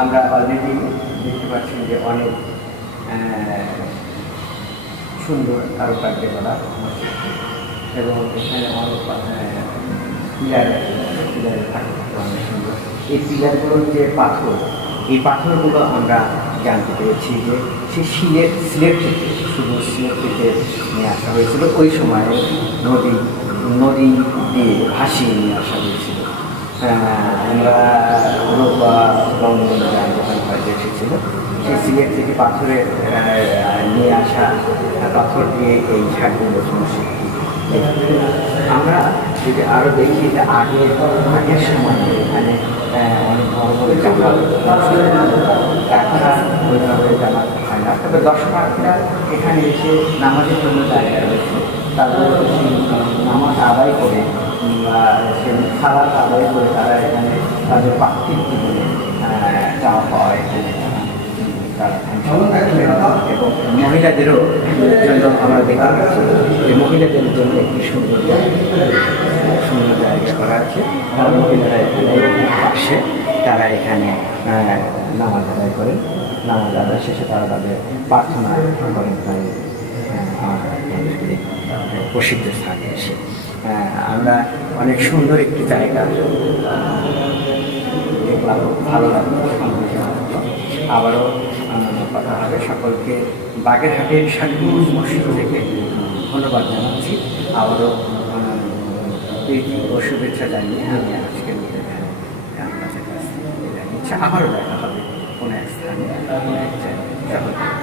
আমরা অলরেডি দেখতে পাচ্ছি যে অনেক সুন্দর কারুকার্য করা এবং এখানে অনেক পিলার সুন্দর এই পিলারগুলোর যে পাথর, এই পাথরগুলো আমরা জানতে পেরেছি যে সে সিলেট সিলেট থেকে, শুধু সিলেট থেকে নিয়ে আসা হয়েছিল। ওই সময়ে নদী নদী দিয়ে ভাসিয়ে নিয়ে আসা হয়েছিল। আমরা রূপা যখন হয়তো এসেছিল সেই সিলেট থেকে পাথরের নিয়ে আসা পাথর দিয়ে এই ঝাড়গুলো সমস্যা আমরা যদি আরও দেখি যে আগে আগের সময় এখানে অনেক বড় বড় জামাত এখন আর ওইভাবে জামাত হয় না তবে দর্শনার্থীরা এখানে এসে নামাজের জন্য জায়গা রয়েছে তারপরে সালাদ আদায় করে তারা এখানে তাদের জীবনে চাওয়া পাওয়া এখানে এবং মহিলাদেরও জন্য আমরা পাচ্ছি যে মহিলাদের জন্য একটি সুন্দর সুন্দর জায়গা করা আছে। আর মহিলারা এখানে পাশে তারা এখানে নামাজ আদায় করেন। নামাজ আদায় শেষে তারা তাদের প্রার্থনা করেন তাই প্রসিদ্ধ স্থানে এসে। আমরা অনেক সুন্দর একটি জায়গা। দেখলাম ভালো লাগল আবারও কথা হবে। সকলকে বাগেরহাটের শান্তিপুর মসজিদ থেকে ধন্যবাদ জানাচ্ছি। আবারও প্রীতি ও শুভেচ্ছা জানিয়ে আমি আজকে আমার কাছে। আবারও দেখা হবে। কোনো এক স্থানে, কোনো এক জায়গায়।